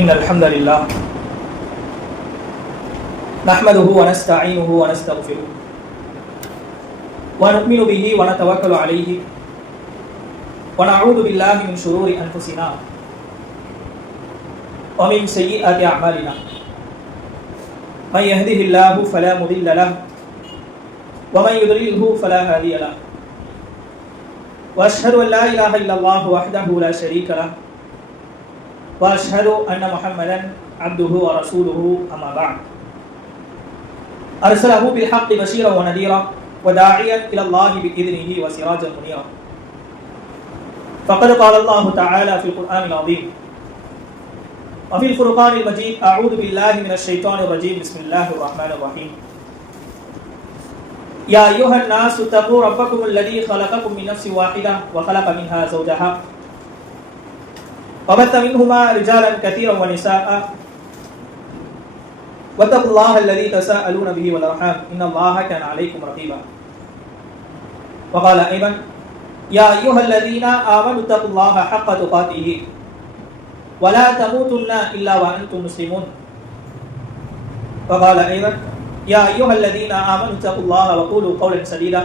إن الحمد لله نحمده ونستعينه ونستغفره ونؤمن به ونتوكل عليه ونعوذ بالله من شرور أنفسنا ومن سيئات أعمالنا من يهده الله فلا مضل له ومن يضلله فلا هادي له وأشهد أن لا إله إلا الله وحده لا شريك له وأشهد أن محمدا عبده ورسوله أما بعد أرسله بالحق بشيرا ونذيرا وداعيا إلى الله بإذنه وسراجا منيرا فقد قال الله تعالى في القرآن العظيم وفي الفرقان المجيد أعوذ بالله من الشيطان الرجيم بسم الله الرحمن الرحيم يا أيها الناس اتقوا ربكم الذي خلقكم من نفس واحدة وخلق منها زوجها وبث منهما رجالا كثيرا ونساء واتقوا الله الذي تساءلون به والأرحام إن الله كان عليكم رقيبا وقال أيضا يا أيها الذين آمنوا اتقوا الله حق تقاته ولا تموتن إلا وأنتم مسلمون وقال أيضا يا أيها الذين آمنوا اتقوا الله وقولوا قولا سديدا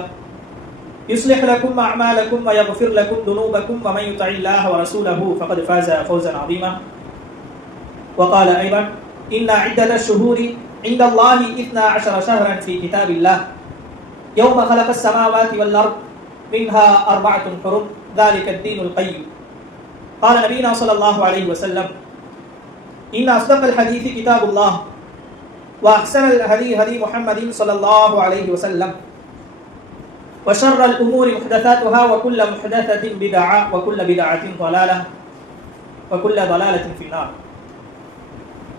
يصلح لكم أعمالكم ويغفر لكم ذنوبكم ومن يطع الله ورسوله فقد فاز فوزا عظيما وقال أيضا إن عدة الشهور عند الله 12 شهرا في كتاب الله يوم خلق السماوات والأرض منها 4 حرم ذلك الدين القيم قال نبينا صلى الله عليه وسلم إن أصدق الحديث كتاب الله وأحسن الهدي هدي محمد صلى الله عليه وسلم وشر الأمور محدثاتها وكل محدثة بدعة وكل بدعة ضلالة وكل ضلالة في النار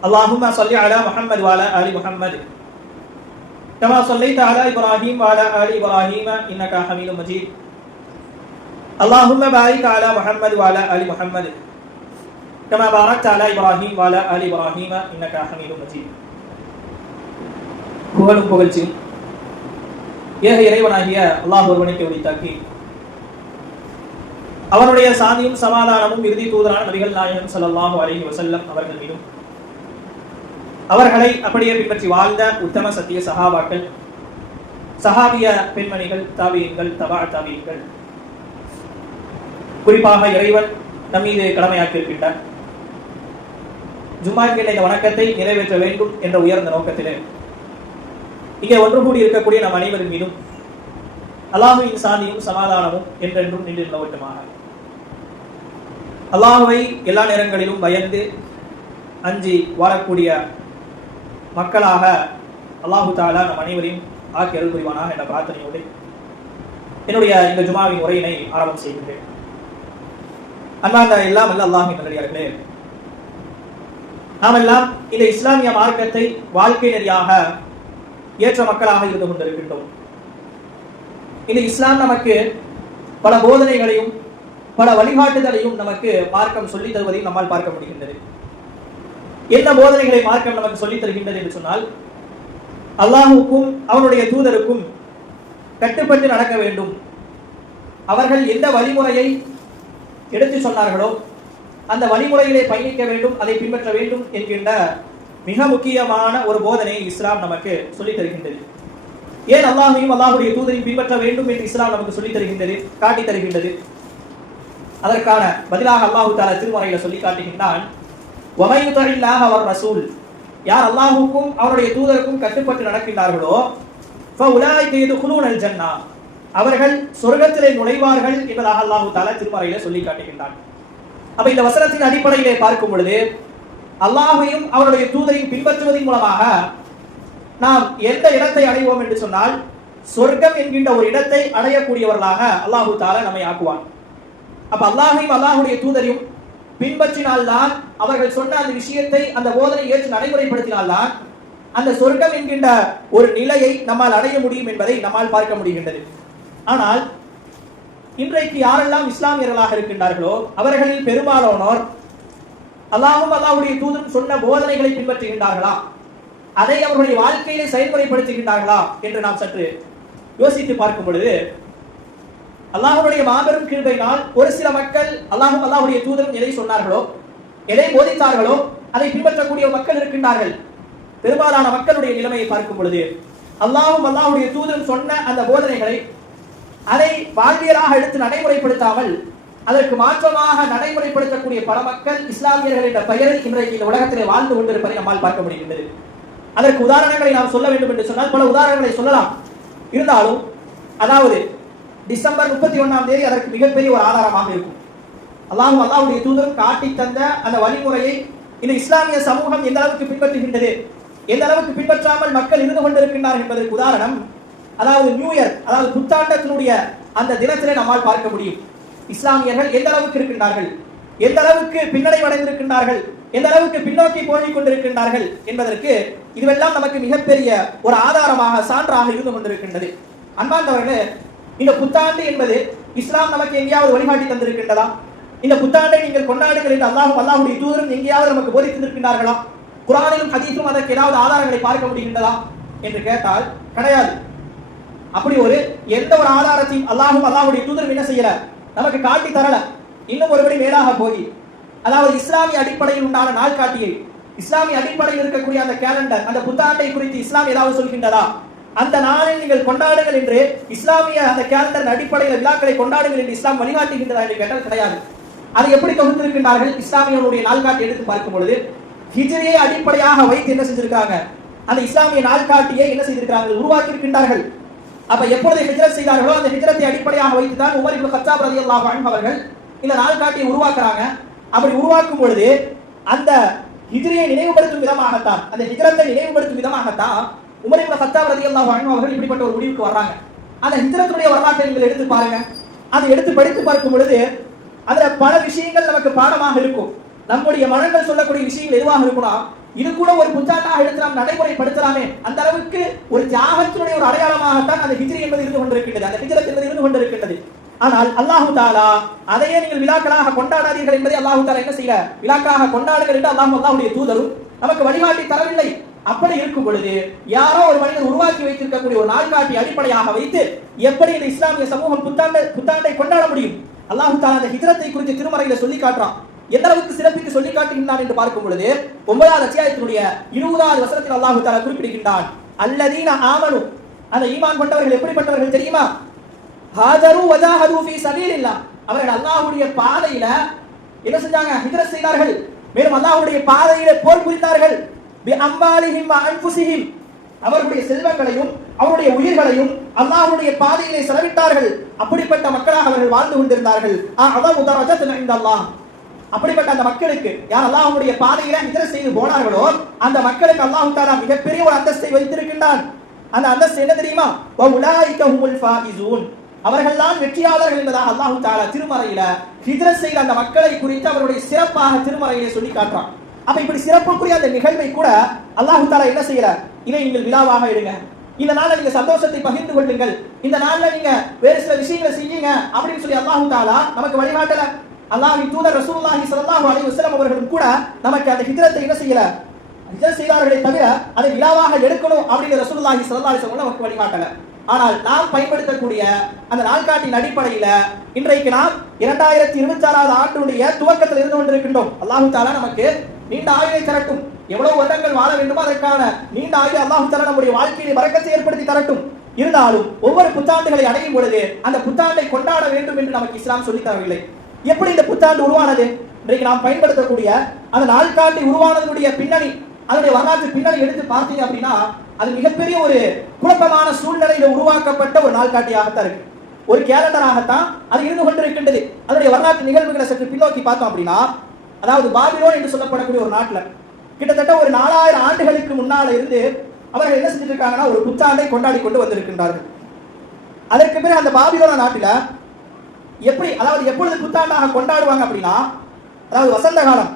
اللهم صل على محمد وعلى آل محمد كما صليت على إبراهيم وعلى آل إبراهيم إنك حميد مجيد اللهم بارك على محمد وعلى آل محمد كما باركت على إبراهيم وعلى آل إبراهيم إنك حميد مجيد புகழும் புகழ்ச்சியும் ஏக இறைவனாகிய அல்லாஹ் ஒருவனுக்கு உரித்தாக்கி அவனுடைய சாந்தியும் சமாதானமும் இறுதி தூதரான நபிகள் நாயகம் ஸல்லல்லாஹு அலைஹி வஸல்லம் அவர்கள் மீதும் அவர்களை அப்படியே பின்பற்றி வாழ்ந்த உத்தம சத்திய சஹாபாக்கள் சஹாபிய பெண்மணிகள் தாபியீன்கள் தபா தாபியீன்கள் குறிப்பாக இறைவன் நம் மீது கடமையாக்கியிருக்கின்றார் ஜும்மாக்கின் இந்த வணக்கத்தை நிறைவேற்ற வேண்டும் என்ற உயர்ந்த நோக்கத்திலே இங்கே ஒன்று கூடி இருக்கக்கூடிய நம் அனைவரின் மீதும் அல்லாஹுவின் சாந்தியும் சமாதானமும் என்றென்றும் நின்று நிலவட்டுமாக. அல்லாஹுவை எல்லா நேரங்களிலும் பயந்து அஞ்சி வாழக்கூடிய மக்களாக அல்லாஹு தாலா நம் அனைவரையும் ஆக்கி அருள் புரிவானாக என்ற பிரார்த்தனையோடு என்னுடைய இந்த ஜுமாவின் உரையினை ஆரம்பம் செய்கின்றேன். அன்பார்ந்த எல்லாம் அல்ல அல்லாஹின் நல்லடியார்களே, நாம் எல்லாம் இந்த இஸ்லாமிய மார்க்கத்தை வாழ்க்கை நெறியாக ஏற்ற மக்களாக இருந்து கொண்டிருக்கின்றோம். இந்த இஸ்லாம் நமக்கு பல போதனைகளையும் பல வழிகாட்டுதலையும் நமக்கு மார்க்கம் சொல்லித் தருவதையும் நம்மால் பார்க்க முடிகின்றது. என்ன போதனைகளை மார்க்கம் நமக்கு சொல்லித் தருகின்றது என்று சொன்னால், அல்லாஹுக்கும் அவனுடைய தூதருக்கும் கட்டுப்பட்டு நடக்க வேண்டும், அவர்கள் எந்த வழிமுறையை எடுத்து சொன்னார்களோ அந்த வழிமுறைகளை பயணிக்க வேண்டும், அதை பின்பற்ற வேண்டும் என்கின்ற மிக முக்கியமான ஒரு போதனையை இஸ்லாம் நமக்கு சொல்லித் தருகின்றது. ஏன் அல்லாஹையும் அல்லாஹுடைய தூதரையும் பின்பற்ற வேண்டும் என்று இஸ்லாம் நமக்கு சொல்லித் தருகின்றது, காட்டி தருகின்றது? அதற்கான பதிலாக அல்லாஹு தஆலா திருமறையில சொல்லி காட்டுகின்றான், வமை யுதஇல்லாஹ வர் ரசூல், யார் அல்லாஹுக்கும் அவருடைய தூதருக்கும் கட்டுப்பட்டு நடக்கின்றார்களோ ஃபஉலாயிக யதுகுலூனல் ஜன்னah, அவர்கள் சொர்க்கத்திலே நுழைவார்கள் என்பதாக அல்லாஹு தஆலா திருமறையில சொல்லி காட்டுகின்றான். அப்ப இந்த வசனத்தின் அடிப்படையிலே பார்க்கும் பொழுது அல்லாஹையும் அவருடைய தூதரையும் பின்பற்றுவதன் மூலமாக நாம் எந்த இடத்தை அடைவோம் என்று சொன்னால், சொர்க்கம் என்கின்ற ஒரு இடத்தை அடையக்கூடியவர்களாக அல்லாஹு தஆலா நம்மை ஆக்குவான். அப்ப அல்லாஹையும் அல்லாஹுடைய தூதரையும் பின்பற்றினால்தான், அவர்கள் சொன்ன அந்த விஷயத்தை அந்த போதனை ஏற்று நடைமுறைப்படுத்தினால்தான் அந்த சொர்க்கம் என்கின்ற ஒரு நிலையை நம்மால் அடைய முடியும் என்பதை நம்மால் பார்க்க முடிகின்றது. ஆனால் இன்றைக்கு யாரெல்லாம் இஸ்லாமியர்களாக இருக்கின்றார்களோ அவர்களில் பெரும்பாலானோர் அல்லாஹும் அல்லாஹுடைய தூதரும் சொன்ன போதனைகளை பின்பற்றுகின்றார்களா, அதை அவர்களுடைய வாழ்க்கையிலே செயல்முறைப்படுத்துகின்றார்களா என்று நாம் சற்று யோசித்து பார்க்கும் பொழுது, அல்லாஹ்வுடைய மாபெரும் கிருபையினால் ஒரு சில மக்கள் அல்லாஹ்வும் அல்லாஹ்வுடைய தூதரும் எதை சொன்னார்களோ, எதை போதித்தார்களோ அதை பின்பற்றக்கூடிய மக்கள் இருக்கின்றார்கள். பெரும்பாலான மக்களுடைய நிலைமையை பார்க்கும் பொழுது அல்லாஹ்வும் அல்லாஹ்வுடைய தூதரும் சொன்ன அந்த போதனைகளை அதை வாழ்வியலாக எடுத்து நடைமுறைப்படுத்தாமல் அதற்கு மாற்றமாக நடைமுறைப்படுத்தக்கூடிய பல மக்கள் இஸ்லாமியர்கள் என்ற பெயரில் இன்றைக்கு இந்த உலகத்திலே வாழ்ந்து கொண்டிருப்பதை நம்மால் பார்க்க முடிகின்றது. அதற்கு உதாரணங்களை நாம் சொல்ல வேண்டும் என்று சொன்னால் பல உதாரணங்களை சொல்லலாம். இருந்தாலும் அதாவது டிசம்பர் 31ஆம் தேதி அதற்கு மிகப்பெரிய ஒரு ஆதாரமாக இருக்கும். அல்லாஹ்வும் அல்லாஹ்வுடைய தூதரும் காட்டி தந்த அந்த வழிமுறையை இந்த இஸ்லாமிய சமூகம் எந்த அளவுக்கு பின்பற்றுகின்றது, எந்த அளவுக்கு பின்பற்றாமல் மக்கள் இருந்து கொண்டிருக்கின்றார் என்பதற்கு உதாரணம் அதாவது நியூ இயர், அதாவது புத்தாண்டத்தினுடைய அந்த தினத்திலே நம்மால் பார்க்க முடியும். இஸ்லாமியர்கள் எந்த அளவுக்கு இருக்கின்றார்கள், எந்த அளவுக்கு பின்னடைவடைந்திருக்கின்றார்கள், எந்த அளவுக்கு பின்னோக்கி போய் கொண்டிருக்கின்றார்கள் என்பதற்கு இதுவெல்லாம் நமக்கு மிகப்பெரிய ஒரு ஆதாரமாக சான்றாக இருந்து கொண்டிருக்கின்றது. அன்பார்ந்தவர்களே, இந்த புத்தாண்டு என்பது இஸ்லாம் நமக்கு எங்கேயாவது வழிகாட்டி தந்திருக்கின்றதா? இந்த புத்தாண்டை நீங்கள் கொண்டாடுங்கள் என்று அல்லாஹ்வும் அல்லாஹ்வுடைய தூதரும் எங்கேயாவது நமக்கு போதித்திருக்கின்றார்களா? குர்ஆனிலும் ஹதீஸிலும் அதற்கு ஏதாவது ஆதாரங்களை பார்க்க முடிகின்றதா என்று கேட்டால் கிடையாது. அப்படி ஒரு எந்த ஒரு ஆதாரத்தையும் அல்லாஹ்வும் அல்லாஹ்வுடைய தூதரும் என்ன செய்யல, நமக்கு காட்டி தரல. இன்னும் ஒருபடி மேலாக போய் அதாவது இஸ்லாமிய அடிப்படையில் உண்டான நாள் காட்டியை, இஸ்லாமிய அடிப்படையில் இருக்கக்கூடிய அந்த கேலண்டர், அந்த புத்தாண்டை குறித்து இஸ்லாம் ஏதாவது சொல்கின்றதா? அந்த நாளில் நீங்கள் கொண்டாடுங்கள் என்று இஸ்லாமிய அந்த கேலண்டர் அடிப்படையில் விழாக்களை கொண்டாடுங்கள் என்று இஸ்லாம் வழிகாட்டுகின்றதா என்று கேட்டால் கிடையாது. அதை எப்படி தொகுத்திருக்கின்றார்கள்? இஸ்லாமியர்களுடைய நாள்காட்டி எடுத்து பார்க்கும் பொழுது ஹிஜ்ரியை அடிப்படையாக வைத்து என்ன செஞ்சிருக்காங்க, அந்த இஸ்லாமிய நாள்காட்டியை என்ன செய்திருக்கிறார்கள், உருவாக்கி இருக்கின்றார்கள். அப்ப எப்பொழுது ஹிஜ்ரத் செய்தார்களோ அந்த ஹிஜ்ரத்தை அடிப்படையாக வைத்து தான் உமர் இப்னு கத்தாப் ரலியல்லாஹு அன்ஹு அவர்கள் இந்த நாள்காட்டியை உருவாக்குறாங்க. அப்படி உருவாக்கும் பொழுது அந்த ஹிஜ்ரியை நினைவுபடுத்தும் விதமாகத்தான், அந்த ஹிஜ்ரத்தை நினைவுபடுத்தும் விதமாகத்தான் உமர் இப்னு கத்தாப் ரலியல்லாஹு அன்ஹு அவர்கள் இப்படிப்பட்ட ஒரு முடிவுக்கு வர்றாங்க. அந்த ஹிஜ்ரத்துடைய வரலாற்றை நீங்கள் எடுத்து பாருங்க. அதை எடுத்து படித்து பார்க்கும் பொழுது அதுல பல விஷயங்கள் நமக்கு பாடமாக இருக்கும். நம்முடைய மனங்கள் சொல்லக்கூடிய விஷயங்கள் எதுவாக இருக்கும்னா, இது கூட ஒரு புத்தாண்டாக எடுத்து நாம் நடைமுறைப்படுத்தலாமே, அந்த அளவுக்கு ஒரு தியாகத்தினுடைய ஒரு அடையாளமாகத்தான் அந்த ஹிஜ்ரி என்பது இருந்து கொண்டிருக்கின்றது, அந்த ஹிஜ்ரத் என்பது இருந்து கொண்டிருக்கின்றது. ஆனால் அல்லாஹு தாலா அதையே நீங்கள் விழாக்களாக கொண்டாடாதீர்கள் என்பதை அல்லாஹு தாலா என்ன செய்யல, விழாக்களாக கொண்டாடுங்கள் என்று அல்லாஹ்வுடைய தூதரும் நமக்கு வழிகாட்டி தரவில்லை. அப்படி இருக்கும் பொழுது யாரோ ஒரு மனிதர் உருவாக்கி வைத்திருக்கக்கூடிய ஒரு நாள்காட்டி அடிப்படையாக வைத்து எப்படி இந்த இஸ்லாமிய சமூகம் புத்தாண்டை கொண்டாட முடியும்? அல்லாஹு தாலா அந்த ஹிஜ்ரத்தை குறித்து திருமறையில சொல்லி காட்டுறான். எந்த அளவுக்கு சிறப்பித்து சொல்லி காட்டுகின்றான் என்று பார்க்கும் பொழுது 9வது அத்தியாயத்தினுடைய 20வது வசனத்தில் அல்லாஹு தஆலா குறிப்பிடுகின்றான், அல்லதீன ஆமனு, அந்த ஈமான் கொண்டவர்கள் எப்படிப்பட்டவர்கள் தெரியுமா? ஹாஜரு வஜாஹது ஃபீ சபீலில்லாஹ், அவர்கள் அல்லாஹ்வுடைய பாதையில என்ன செஞ்சாங்க, ஹிஜ்ரத் செய்தார்கள். மேலும் அல்லாஹ்வுடைய பாதையில போர் புரிந்தார்கள். பி அம்வாலிஹிம் வ அன்ஃபுஸிஹிம், அவர்களுடைய செல்வங்களையும் அவருடைய உயிர்களையும் அல்லாஹ்வுடைய பாதையிலே செலவிட்டார்கள். அப்படிப்பட்ட மக்களாக அவர்கள் வாழ்ந்து கொண்டிருந்தார்கள். அஅதமு தரஜத்தன் இன்தல்லாஹ், அப்படிப்பட்ட அந்த மக்களுக்கு யார் அல்லாஹ்வுடைய பாதையில ஹிஜ்ரத் செய்து போனார்களோ அந்த மக்களுக்கு அல்லாஹ் தஆலா மிகப்பெரிய ஒரு அந்தஸ்தை வைத்திருக்கின்றான். அந்த அந்தஸ்து என்ன தெரியுமா? வ உலாயிக ஹுமுல் ஃபாயிசூன், அவர்கள்தான் வெற்றியாளர்கள் என்பதாக அல்லாஹ் தஆலா திருமறையில ஹிஜ்ரத் செய்த அந்த மக்களை குறித்து அவருடைய சிறப்பாக திருமறையிலே சொல்லி காட்டுறான். அப்ப இப்படி சிறப்புக்குரிய அந்த நிகழ்வை கூட அல்லாஹ் தஆலா என்ன செய்யற, இதை நீங்கள் விழாவாக எடுங்க, இந்த நாள்ல நீங்க சந்தோஷத்தை பகிர்ந்து கொள்ளுங்கள், இந்த நாள்ல நீங்க வேறு சில விஷயங்களை செய்யுங்க அப்படின்னு சொல்லி அல்லாஹ் தஆலா நமக்கு வழிகாட்டல. அல்லாஹ்வின் தூதர் ரசூலுல்லாஹி ஸல்லல்லாஹு அலைஹி வஸல்லம் அவர்களும் கூட நமக்கு அந்த ஹிஜ்ரத்தை என்ன செய்யல, ஹிஜ்ரத் செய்தார்களே தவிர அதை விழாவாக எடுக்கணும் அப்படின்னு ரசூலுல்லாஹி ஸல்லல்லாஹு அலைஹி வஸல்லம் நமக்கு வழிகாட்டல. ஆனால் நாம் பயன்படுத்தக்கூடிய அந்த நாள்காட்டின் அடிப்படையில இன்றைக்கு நாம் 2026வது ஆண்டுடைய துவக்கத்தில் இருந்து கொண்டிருக்கின்றோம். அல்லாஹ் தஆலா நமக்கு நீண்ட ஆயுளை தரட்டும், எவ்வளவு வருடங்கள் வாழ வேண்டுமோ அதற்கான நீண்ட ஆயுளை அல்லாஹ் தஆலா நம்முடைய வாழ்க்கையை பரக்கத்தை ஏற்படுத்தி தரட்டும். இருந்தாலும் ஒவ்வொரு புத்தாண்டுகளை அடையும் பொழுது அந்த புத்தாண்டை கொண்டாட வேண்டும் என்று நமக்கு இஸ்லாம் சொல்லித் தரவில்லை. எப்படி இந்த புத்தாண்டு உருவானது? இன்றைக்கு நாம் பயன்படுத்தக்கூடிய அந்த நாள்காட்டி உருவானதுடைய பின்னணி, அதனுடைய வரலாற்று பின்னணி எடுத்து பார்த்தீங்க அப்படின்னா அது மிகப்பெரிய ஒரு குழப்பமான சூழ்நிலையில உருவாக்கப்பட்ட ஒரு நாள்காட்டியாகத்தான் இருக்கு, ஒரு கேலண்டராகத்தான் அது இருந்து கொண்டிருக்கின்றது. அதனுடைய வரலாற்று நிகழ்வுகளை சற்று பின்னோக்கி பார்த்தோம் அப்படின்னா, அதாவது பாபிலோன் என்று சொல்லப்படக்கூடிய ஒரு நாட்டுல கிட்டத்தட்ட ஒரு 4000 ஆண்டுகளுக்கு முன்னால இருந்து அவர்கள் என்ன செஞ்சிட்டு இருக்காங்கன்னா ஒரு புத்தாண்டை கொண்டாடி கொண்டு வந்திருக்கின்றார்கள். அதற்கு பிறகு அந்த பாபிலோன நாட்டில எப்படி, அதாவது எப்பொழுது புத்தாண்டாக கொண்டாடுவாங்க அப்படின்னா, அதாவது வசந்த காலம்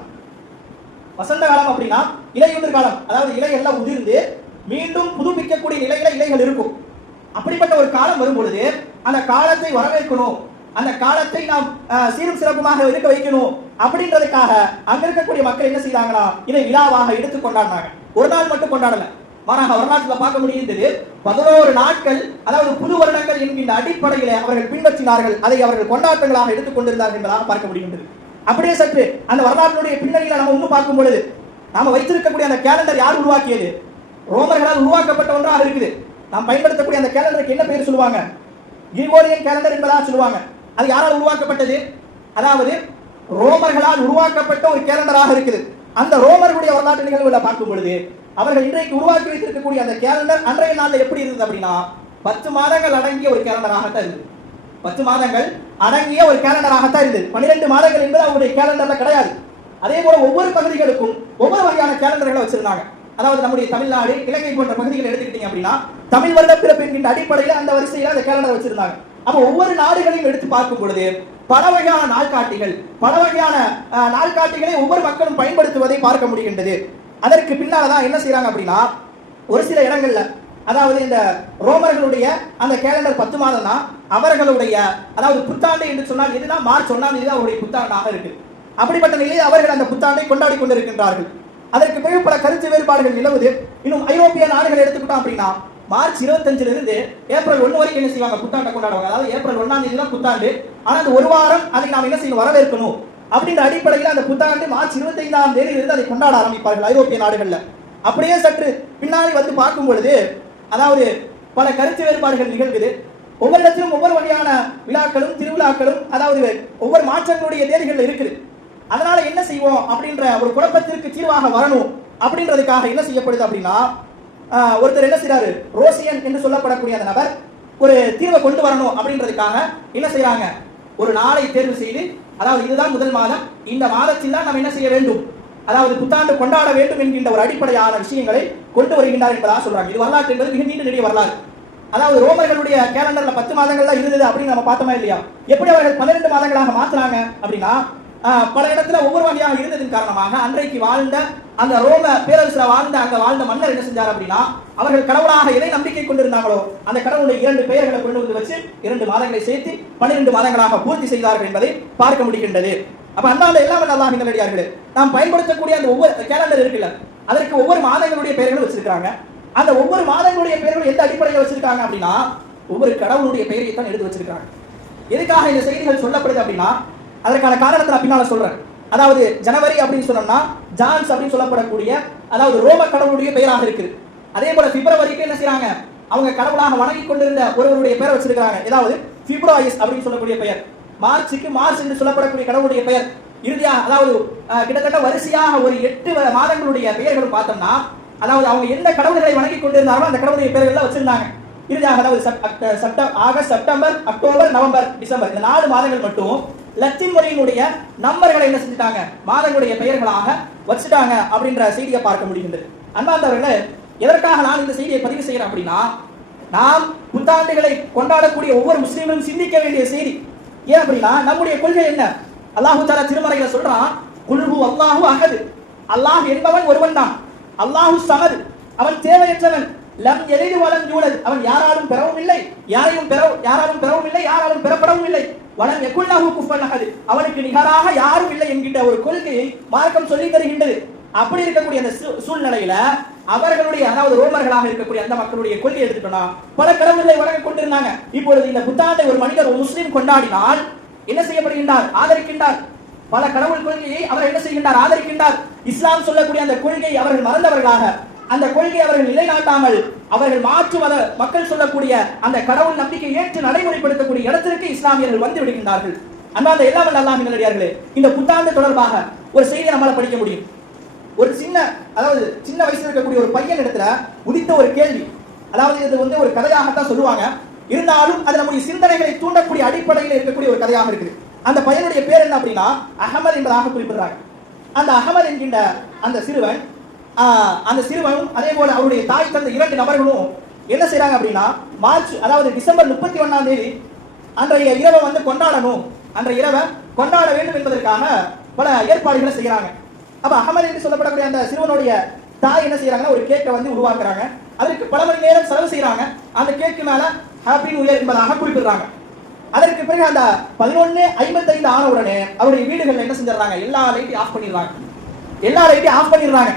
அப்படின்னா இலையுதிர் காலம், அதாவது இலை எல்லாம் உதிர்ந்து மீண்டும் புதுப்பிக்கக்கூடிய நிலையில இலைகள் இருக்கும். அப்படிப்பட்ட ஒரு காலம் வரும் பொழுது அந்த காலத்தை வரவேற்கணும், அந்த காலத்தை நாம் சீரும் சிறப்புமாக இருக்க வைக்கணும் அப்படின்றதுக்காக அங்க இருக்கக்கூடிய மக்கள் என்ன செய்தாங்களா, இதை விழாவாக எடுத்து கொண்டாடினாங்க. ஒரு நாள் மட்டும் கொண்டாடல, மாறாக வரலாற்றுல பார்க்க முடியுது 11 நாட்கள், அதாவது புது வருடங்கள் என்கின்ற அடிப்படையில அவர்கள் பின்பற்றினார்கள், அதை அவர்கள் கொண்டாட்டங்களாக எடுத்துக் கொண்டிருந்தார்கள் என்பதாக பார்க்க முடிகின்றது. அப்படியே சற்று அந்த வரலாற்றுடைய பின்னணியில நம்ம இன்னும் பார்க்கும் பொழுது நாம வைத்திருக்கக்கூடிய அந்த கேலண்டர் யார் உருவாக்கியது? ரோமர்களால் உருவாக்கப்பட்ட ஒன்றாக இருக்குது. நாம் பயன்படுத்தக்கூடிய அந்த கேலண்டருக்கு என்ன பெயர் சொல்லுவாங்க? கிரிகோரியன் கேலண்டர் என்பதாக சொல்லுவாங்க. அது யாரால் உருவாக்கப்பட்டது? அதாவது ரோமர்களால் உருவாக்கப்பட்ட ஒரு கேலண்டராக இருக்குது. அந்த ரோமர்களுடைய வரலாற்று நிகழ்வுகளை பார்க்கும் பொழுது அவர்கள் இன்றைக்கு உருவாக்கி வைத்திருக்கக்கூடிய அந்த கேலண்டர் அன்றைய நாளில் எப்படி இருந்தது அப்படின்னா 10 மாதங்கள் அடங்கிய ஒரு கேலண்டராகத்தான் இருந்தது. 10 மாதங்கள் அடங்கிய ஒரு கேலண்டராகத்தான் இருந்தது. 12 மாதங்கள் என்பது அவருடைய கேலண்டர்ல கிடையாது. அதே போல ஒவ்வொரு பகுதிகளுக்கும் ஒவ்வொரு வகையான கேலண்டர்களை வச்சிருந்தாங்க. அதாவது நம்முடைய தமிழ்நாடு, இலங்கை போன்ற பகுதிகளை எடுத்துக்கிட்டீங்க அப்படின்னா தமிழ் வருட பிறப்பு என்கின்ற அடிப்படையில் அந்த வரிசையில் அந்த கேலண்டர் வச்சிருந்தாங்க. அப்ப ஒவ்வொரு நாடுகளையும் எடுத்து பார்க்கும் பொழுது பல வகையான நாள்காட்டிகளை ஒவ்வொரு மக்களும் பயன்படுத்துவதை பார்க்க முடிகின்றது. அதற்கு பின்னால்தான் என்ன செய்யறாங்க அப்படின்னா ஒரு சில இடங்கள்ல அதாவது இந்த ரோமர்களுடைய அந்த கேலண்டர் 10 மாதம் தான் அவர்களுடைய அதாவது புத்தாண்டு என்று சொன்னால் இதுதான் மார்ச் 1ஆம் தேதி அவருடைய புத்தாண்டாக இருக்கு. அப்படிப்பட்ட நிலையில் அவர்கள் அந்த புத்தாண்டை கொண்டாடி கொண்டிருக்கின்றார்கள். அதற்கு பிறகு பல கருத்து வேறுபாடுகள் நிலவுது. இன்னும் ஐரோப்பிய நாடுகள் எடுத்துக்கிட்டோம் அப்படின்னா மார்ச் 25 இருந்து ஏப்ரல் 1 வரைக்கும் என்ன செய்வாங்க? புத்தாண்டை கொண்டாடுவாங்க. அதாவது ஏப்ரல் 1ஆம் தேதி தான் புத்தாண்டு. ஆனா அந்த ஒரு வாரம் அதை நாம் என்ன செய்யணும்? வரவேற்கணும் அப்படின்ற அடிப்படையில் அந்த புத்தாண்டு மார்ச் 25ஆம் தேதியிலிருந்து அதை கொண்டாட ஆரம்பிப்பார்கள் ஐரோப்பிய நாடுகள்ல. அப்படியே சற்று பின்னாடி வந்து பார்க்கும் பொழுது அதாவது பல கருத்து வேறுபாடுகள் நிகழ்வுது. ஒவ்வொரு இடத்திலும் ஒவ்வொரு வகையான விழாக்களும் திருவிழாக்களும் அதாவது ஒவ்வொரு மாற்றங்களுடைய தேதிகள் இருக்குது. அதனால என்ன செய்வோம் அப்படின்ற ஒரு குழப்பத்திற்கு தீர்வாக வரணும் அப்படின்றதுக்காக என்ன செய்யப்படுது அப்படின்னா ஒருத்தர் என்ன செய்யறாரு? ரோசியன் என்று சொல்லப்படக்கூடிய அந்த நபர் ஒரு தீர்வை கொண்டு வரணும் அப்படின்றதுக்காக என்ன செய்யறாங்க? ஒரு நாளை தேர்வு செய்து அதாவது இதுதான் முதல் மாதம், இந்த மாதத்தில் தான் நாம் என்ன செய்ய வேண்டும்? அதாவது புத்தாண்டு கொண்டாட வேண்டும் என்கின்ற ஒரு அடிப்படையான விஷயங்களை கொண்டு வருகின்றார் என்பதாக சொல்றாங்க. இது வரலாற்று என்பது மிக நீண்ட நெடிய வரலாறு. அதாவது ரோமர்களுடைய கேலண்டர்ல 10 மாதங்கள் தான் இருந்தது அப்படின்னு நம்ம பார்த்தோமா இல்லையா? எப்படி அவர்கள் 12 மாதங்களாக மாத்துறாங்க அப்படின்னா பல இடத்துல ஒவ்வொரு வகையாக இருந்ததன் காரணமாக அன்றைக்கு வாழ்ந்த அந்த ரோம பேரரசுல வாழ்ந்த மன்னர் என்ன செஞ்சார் அப்படின்னா அவர்கள் கடவுளாக எதை நம்பிக்கை கொண்டிருந்தாங்களோ அந்த கடவுளுடைய 2 பெயர்களை கொண்டு வந்து வச்சு 2 மாதங்களை சேர்த்து 12 மாதங்களாக பூர்த்தி செய்தார்கள் என்பதை பார்க்க முடிகின்றது. அப்ப அண்ணாண்ட எல்லாம் அல்லாஹ் நல்லடியார்களே, நாம் பயன்படுத்தக்கூடிய அந்த ஒவ்வொரு கேலண்டர் இருக்குல்ல, அதற்கு ஒவ்வொரு மாதங்களுடைய பெயர்களும் வச்சிருக்காங்க. அந்த ஒவ்வொரு மாதங்களுடைய பெயர்களும் எந்த அடிப்படையில் வச்சிருக்காங்க அப்படின்னா ஒவ்வொரு கடவுளுடைய பெயரை தான் எடுத்து வச்சிருக்காங்க. எதுக்காக இந்த செய்திகள் சொல்லப்படுது அப்படின்னா அதற்கான காரணத்தை நான் பின்னால சொல்றேன். அதாவது ஜனவரி அப்படின்னு சொன்னோம்னா ஜான்ஸ் அப்படின்னு சொல்லப்படக்கூடிய அதாவது ரோம கடவுளுடைய பெயராக இருக்குது. அதே போல பிப்ரவரிக்கு என்ன செய்யறாங்க? அவங்க கடவுளாக வணங்கி கொண்டிருந்த ஒருவருடைய பெயரை வச்சிருக்காங்க. ஏதாவது பிப்ரவாயிஸ் அப்படின்னு சொல்லக்கூடிய பெயர். மார்ச்சுக்கு மார்ச் என்று சொல்லப்படக்கூடிய கடவுளுடைய பெயர். இறுதியாக அதாவது கிட்டத்தட்ட வரிசையாக ஒரு 8 மாதங்களுடைய பெயர்களும் பார்த்தோம்னா அதாவது அவங்க எந்த கடவுள்களை வணங்கி கொண்டிருந்தாலும் அந்த கடவுளுடைய பெயர்கள் வச்சிருந்தாங்க. இறுதியாக அதாவது August, September, October, November, December இந்த 4 மாதங்கள் மட்டும் லத்தீன் முறையினுடைய நம்பர்களை என்ன செஞ்சுட்டாங்க? மாதங்களுடைய பெயர்களாக வச்சுட்டாங்க அப்படின்ற செய்தியை பார்க்க முடிகின்றது. அன்பார்ந்தவர்களே, எதற்காக நான் இந்த செய்தியை பதிவு செய்யறேன் அப்படின்னா நாம் புத்தாண்டுகளை கொண்டாடக்கூடிய ஒவ்வொரு முஸ்லீமும் சிந்திக்க வேண்டிய செய்தி. ஏன் அப்படின்னா நம்முடைய கொள்கை என்ன? அல்லாஹு தஆலா திருமறையில சொல்றான், குல்ஹு அல்லாஹு அஹது, அல்லாஹ் என்பவன் ஒருவன் தான். அல்லாஹு ஸமது, அவன் தேவையற்றவன். லம் யலிது வலம் யூலத், அவன் யாராலும் பெறவும் இல்லை, யாராலும் பெறவும் இல்லை, யாராலும் பெறப்படவும் இல்லை. வலம் யகுல் லஹு குஃபுவன் அஹத், அவனுக்கு நிகராக யாரும் இல்லை என்கின்ற ஒரு கொள்கையை மார்க்கம் சொல்லி தருகின்றது. அப்படி இருக்கக்கூடிய அந்த சூழ்நிலையில அவர்களுடைய அதாவது ரோமர்களாக இருக்கக்கூடிய அந்த மக்களுடைய கொள்கை எடுத்துட்டோம்னா பல கடவுள்களை வணங்க கொண்டிருந்தாங்க. இப்பொழுது இந்த புத்தாண்டை ஒரு மனிதர் ஒரு முஸ்லீம் கொண்டாடினால் என்ன செய்யப்படுகின்றார்? ஆதரிக்கின்றார். பல கடவுள் கொள்கையை அவர் என்ன செய்கின்றார்? ஆதரிக்கின்றார். இஸ்லாம் சொல்லக்கூடிய அந்த கொள்கையை அவர்கள் மறந்தவர்களாக, அந்த கொள்கையை அவர்கள் நிலைநாட்டாமல் அவர்கள் மாற்று மத மக்கள் சொல்லக்கூடிய அந்த கடவுள் நம்பிக்கை ஏற்று நடைமுறைப்படுத்தக்கூடிய இடத்திற்கு இஸ்லாமியர்கள் வந்து விடுகின்றார்கள். அன்பார்ந்த எல்லாம் அல்லாஹ்வின் நல்லடியார்களே, இந்த புத்தாண்டு தொடர்பாக ஒரு செய்தியை நம்மளால படிக்க முடியும். ஒரு சின்ன வயசுல இருக்கக்கூடிய ஒரு பையன் இடத்துல உதித்த ஒரு கேள்வி. அதாவது இது ஒரு கதையாகத்தான் சொல்லுவாங்க. இருந்தாலும் அது நம்முடைய சிந்தனைகளை தூண்டக்கூடிய அடிப்படையில் இருக்கக்கூடிய ஒரு கதையாக இருக்குது. அந்த பையனுடைய பேர் என்ன அப்படின்னா அகமது என்பதாக குறிப்பிடுறாங்க. அந்த அகமது என்கின்ற அந்த சிறுவனும் அதே போல அவருடைய தாய் தந்தை 2 நபர்களும் என்ன செய்யறாங்க அப்படின்னா மார்ச் அதாவது டிசம்பர் 31ஆம் தேதி அன்றைய இரவை கொண்டாடணும், அன்றைய இரவை கொண்டாட வேண்டும் என்பதற்காக பல ஏற்பாடுகளை செய்யறாங்க. அப்ப அகமது என்று சொல்லப்படக்கூடிய அந்த சிறுவனுடைய தாய் என்ன செய்யறாங்கன்னா ஒரு கேக்கை உருவாக்குறாங்க. அதற்கு பல மணி நேரம் செலவு செய்யறாங்க. அந்த கேக்கு மேல ஹாப்பி நியூ இயர் என்பதாக குறிப்பிடுறாங்க. அதற்கு பிறகு அந்த 11:55 ஆன உடனே அவருடைய வீடுகள் என்ன செஞ்சிடறாங்க? எல்லா லைட்டையும் ஆஃப் பண்ணிடுறாங்க.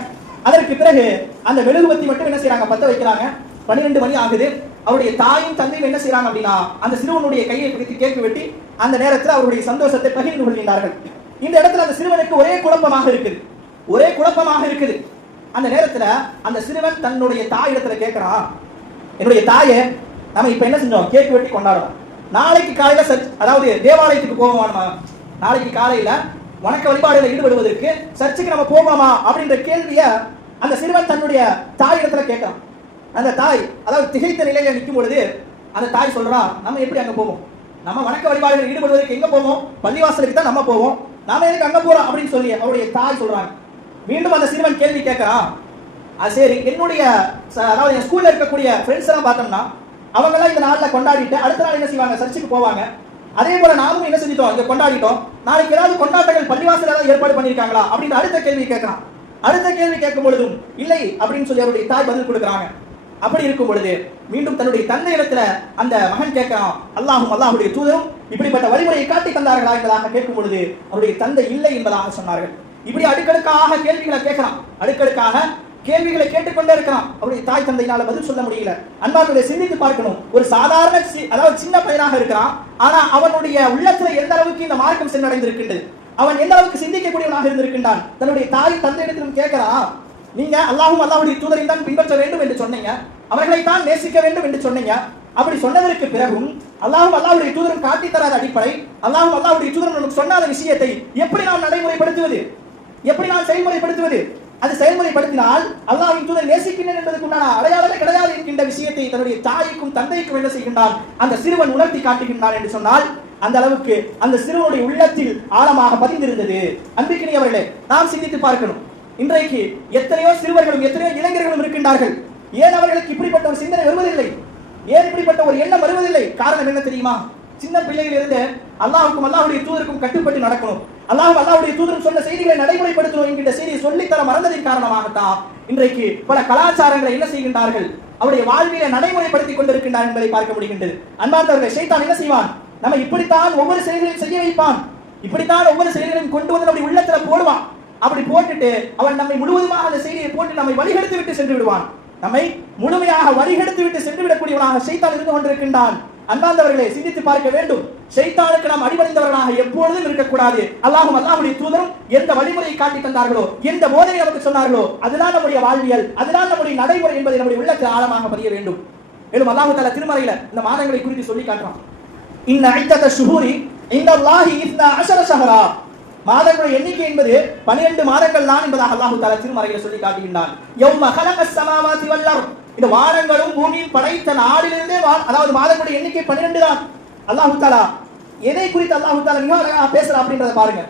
அதற்கு பிறகு அந்த மெழுகுவத்தி மட்டும் என்ன செய்யறாங்க? பத்த வைக்கிறாங்க. 12 மணி ஆகுது. அவருடைய தாயும் தந்தையும் என்ன செய்யறாங்க அப்படின்னா அந்த சிறுவனுடைய கையை பிடித்து கேக்கு வெட்டி அந்த நேரத்தில் அவருடைய சந்தோஷத்தை பகிர்ந்து கொள்கின்றார்கள். இந்த இடத்துல அந்த சிறுவனுக்கு ஒரே குழப்பமாக இருக்குது. ஒரே குழப்பமாக இருக்குது. அந்த நேரத்துல அந்த சிறுவன் தன்னுடைய தாயிடத்துல கேட்கிறான், என்னுடைய தாயே, நம்ம இப்ப என்ன செஞ்சோம்? கேக் வெட்டி கொண்டாடுறோம். நாளைக்கு காலையில அதாவது தேவாலயத்துக்கு போவோமா? நாளைக்கு காலையில வணக்க வழிபாடுல ஈடுபடுவதற்கு சர்ச்சுக்கு நம்ம போவோமா அப்படின்ற கேள்விய அந்த சிறுவன் தன்னுடைய தாயிடத்துல கேட்கிறான். அந்த தாய் அதாவது திகைத்த நிலையில நிற்கும் பொழுது அந்த தாய் சொல்றா, நம்ம எப்படி அங்க போவோம்? நம்ம வணக்க வழிபாடுகளில் ஈடுபடுவதற்கு எங்க போவோம்? பள்ளிவாசலுக்கு தான் நம்ம போவோம். நாம எதுக்கு அங்க போறோம் அப்படின்னு சொல்லி அவருடைய தாய் சொல்றாங்க. மீண்டும் அந்த சிறுவன் கேள்வி கேட்கிறான், சரி, என்னுடைய அதாவது என் ஸ்கூல்ல இருக்கக்கூடிய ஃப்ரெண்ட்ஸ் எல்லாம் பார்த்தோம்னா அவங்க எல்லாம் இந்த நாள்ல கொண்டாடிட்டு அடுத்த நாள் என்ன செய்வாங்க? சர்ச்சுக்கு போவாங்க. அதே போல நாமும் என்ன செஞ்சிட்டோம்? இங்க கொண்டாடிட்டோம். நாளைக்கு ஏதாவது கொண்டாட்டங்கள் பள்ளிவாசல் ஏதாவது ஏற்பாடு பண்ணிருக்காங்களா அப்படின்னு அடுத்த கேள்வி கேட்கிறான். அடுத்த கேள்வி கேட்கும் பொழுதும் இல்லை அப்படின்னு சொல்லி அவருடைய தாய் பதில் கொடுக்குறாங்க. அப்படி இருக்கும் பொழுது மீண்டும் தன்னுடைய தந்தை இடத்துல அந்த மகன் கேட்கிறான், அல்லாஹுடைய தூதரும் இப்படிப்பட்ட வழிமுறையை காட்டி தந்தார்களா என்பதாக கேட்கும் பொழுது அவருடைய தந்தை இல்லை என்பதாக சொன்னார்கள். இப்படி அடுக்கடுக்காக கேள்விகளை கேட்கிறான், அடுக்கடுக்காக கேள்விகளை கேட்டுக்கொண்டே இருக்கிறான். அவருடைய தாய் தந்தையினால பதில் சொல்ல முடியல. அன்பார்களை சிந்தித்து பார்க்கணும். ஒரு சாதாரண அதாவது சின்ன பையனாக இருக்கிறான், ஆனா அவனுடைய உள்ளத்துல எந்த அளவுக்கு இந்த மார்க்கம் சென்றடைந்திருக்கின்றது, அவன் எந்த அளவுக்கு சிந்திக்கக்கூடியவனாக இருந்திருக்கின்றான். தன்னுடைய தாய் தந்தையிடத்திலும் கேட்கிறான், நீங்க அல்லாஹ்வுடைய தூதரை தான் பின்பற்ற வேண்டும் என்று சொன்னீங்க, அவர்களை தான் நேசிக்க வேண்டும் என்று சொன்னீங்க. அப்படி சொன்னதற்கு பிறகும் அல்லாஹ்வுடைய தூதரும் காட்டி தராத அடிப்படை, அல்லாஹ்வுடைய தூதரும் நமக்கு சொன்னாத விஷயத்தை எப்படி நாம் நடைமுறைப்படுத்துவது, எப்படி நாம் செயல்முறைப்படுத்துவது? அது செயல்முறைப்படுத்தினால் அல்லாஹ்வின் தூதரை நேசிக்கின்றேன் என்பதற்குண்டான அடையாளமே கிடையாது என்கின்ற விஷயத்தை தன்னுடைய தாய்க்கும் தந்தைக்கும் என்ன செய்கின்றான்? அந்த சிறுவன் உணர்த்தி காட்டுகின்றான் என்று சொன்னால் அந்த அளவுக்கு அந்த சிறுவனுடைய உள்ளத்தில் ஆழமாக பதிந்திருந்தது. அன்பிற்கினியவர்களே, நாம் சிந்தித்து பார்க்கணும். இன்றைக்கு எத்தனையோ சிறுவர்களும் எத்தனையோ இளைஞர்களும் இருக்கின்றார்கள். ஏன் அவர்களுக்கு இப்படிப்பட்ட ஒரு சிந்தனை வருவதில்லை? ஏன் இப்படிப்பட்ட ஒரு எண்ணம் வருவதில்லை? காரணம் என்ன தெரியுமா? சின்ன பிள்ளைகள் இருந்து அல்லாஹ்வுக்கும் அல்லாஹ்வுடைய தூதருக்கும் கட்டுப்பட்டு நடக்கணும், அல்லாஹ்வுடைய தூதரும் சொன்ன செய்திகளை நடைமுறைப்படுத்தணும் என்கின்ற செய்தியை சொல்லித்தர மறந்ததின் காரணமாகத்தான் இன்றைக்கு பல கலாச்சாரங்களை என்ன செய்கின்றார்கள்? அவருடைய வாழ்விலை நடைமுறைப்படுத்திக் கொண்டிருக்கின்றார் என்பதை பார்க்க முடிகின்றது. அன்பார்ந்தவர்களே, ஷைத்தான் என்ன செய்வான்? நம்ம இப்படித்தான் ஒவ்வொரு செயல்களையும் செய்ய வைப்பான், இப்படித்தான் ஒவ்வொரு செயல்களையும் கொண்டு வந்து நம்முடைய உள்ளத்துல போடுவான். அப்படி போட்டுட்டு அவன் நம்மை முழுவதுமாக அந்த செய்தியை போட்டு நம்மை வழிகெடுத்து விட்டு சென்று விடுவான். நம்மை முழுமையாக வழிகெடுத்து விட்டு சென்று விடக்கூடியவனாக ஷைத்தான் இருந்து கொண்டிருக்கின்றான். அன்பார்ந்தவர்களே, சிந்தித்து பார்க்க வேண்டும். ஷைத்தானுக்கு நாம் அடிபணிந்தவர்களாக எப்பொழுதும் இருக்கக்கூடாது. அல்லாஹ்வுடைய தூதரும் எந்த வழிமுறையை காட்டி தந்தார்களோ, எந்த போதனை நமக்கு சொன்னார்களோ, அதுதான் நம்முடைய வாழ்வியல், அதுதான் நம்முடைய நடைமுறை என்பதை நம்முடைய உள்ளத்தில் ஆழமாக பதிய வேண்டும். மேலும் அல்லாஹ் தஆலா திருமறையில இந்த மாதங்களை குறித்து சொல்லி காட்டுறான். இன்ன ஐத்தத ஷுஹூரி இன்தல்லாஹி 12 ஷஹரா. மாதங்களுடைய எண்ணிக்கை என்பது 12 மாதங்கள் தான் என்பதாக அல்லாஹ் தஆலா திருமறையில சொல்லி காட்டுகின்றான். யௌம ஹலகஸ் ஸமாவாதி வல் அர்த். இந்த வானங்களும் பூமியும் படைத்த நாளிலிருந்தே அதாவது மாதங்களுடைய எண்ணிக்கை 12 தான். அல்லாஹ் தஆலா எதை குறித்து அல்லாஹ் தஆலா மிக அழகாக பேசுறார் அப்படின்றத பாருங்க.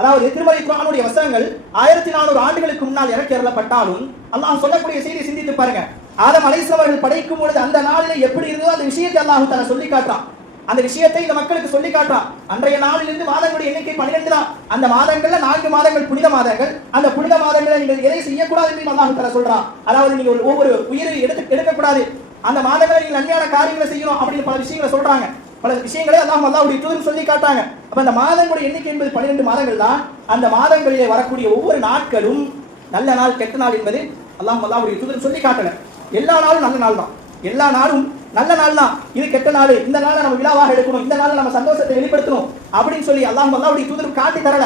அதாவது திருமறை குர்ஆனுடைய வசனங்கள் 1400 ஆண்டுகளுக்கு முன்னால் இறக்கி அருளப்பட்டாலும் அல்லாஹ் சொல்லக்கூடிய செய்தியை சிந்தித்து பாருங்க. ஆதம் அலைஹிஸ்ஸலாம் அவர்கள் படைக்கும் பொழுது அந்த நாளிலே எப்படி இருந்ததோ அந்த விஷயத்தை அல்லாஹ் தஆலா சொல்லி காட்டுறான். அந்த விஷயத்தை இந்த மக்களுக்கு சொல்லி காட்டுறான். அன்றைய நாளிலிருந்து மாதங்களுடைய எண்ணிக்கை 12 தான். அந்த மாதங்கள்ல 4 மாதங்கள் புனித மாதங்கள். அந்த புனித மாதங்களை நீங்கள் எதை செய்யக்கூடாது என்று அல்லாஹ் தஆலா சொல்றான். அதாவது நீங்க ஒவ்வொரு உயிரை எடுக்கக்கூடாது, அந்த மாதங்களை நீங்கள் நன்மையான காரியங்களை செய்யணும் அப்படின்னு பல விஷயங்களை சொல்றாங்க. பல விஷயங்களை அல்லாஹ்வுடைய தூதர் சொல்லி காட்டாங்க. அப்ப அந்த மாதங்களுடைய எண்ணிக்கை என்பது 12 மாதங்கள் தான். அந்த மாதங்களிலே வரக்கூடிய ஒவ்வொரு நாட்களும் நல்ல நாள் கெட்ட நாள் என்பது அல்லாஹ்வுடைய தூதர் சொல்லி காட்டல. எல்லா நாளும் நல்ல நாள் தான், எல்லா நாளும் நல்ல நாள் தான். இது கெட்ட நாள், இந்த நாளை நம்ம விழாவாக எடுக்கணும், இந்த நாளை நம்ம சந்தோஷத்தை வெளிப்படுத்தணும் அப்படின்னு சொல்லி அல்லாஹ்வுடைய தூதர் காட்டி தரல.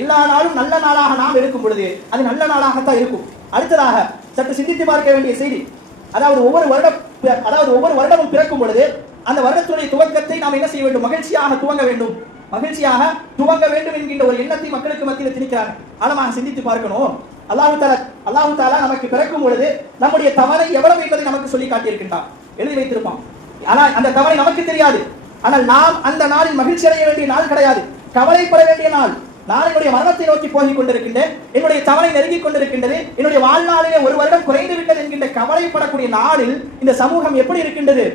எல்லா நாளும் நல்ல நாளாக நாம் எடுக்கும் பொழுது அது நல்ல நாளாகத்தான் இருக்கும். அடுத்ததாக சற்று சிந்தித்து பார்க்க வேண்டிய செய்தி, அதாவது ஒவ்வொரு வருடமும் பிறக்கும் பொழுது அந்த வருடத்துடைய துவக்கத்தை நாம் என்ன செய்ய வேண்டும்? மகிழ்ச்சியாக துவங்க வேண்டும், மகிழ்ச்சியாக துவங்க வேண்டும் என்கின்ற ஒரு எண்ணத்தை மக்களுக்கு மத்தியில் திணிக்கிறாங்க. ஆழமாக சிந்தித்து பார்க்கணும். அல்லாஹ் தஆலா நமக்கு பிறக்கும் பொழுது நம்முடைய தவறை எவ்வளவு என்பதை நமக்கு சொல்லி காட்டியிருக்கின்றான், எழுதி வைத்திருப்பான். ஆனால் அந்த தவறை நமக்கு தெரியாது. ஆனால் நாம் அந்த நாளில் மகிழ்ச்சி அடைய வேண்டிய நாள் கிடையாது, கவலைப்பட வேண்டிய நாள். நான் என்னுடைய மரணத்தை நோக்கி போகிக் கொண்டிருக்கின்றேன், என்னுடைய தவறை நெருங்கிக் கொண்டிருக்கின்றது, என்னுடைய வாழ்நாளிலே ஒரு வருடம் குறைந்து விட்டது என்கின்ற கவலைப்படக்கூடிய நாளில் இந்த சமூகம் எப்படி இருக்கின்றது?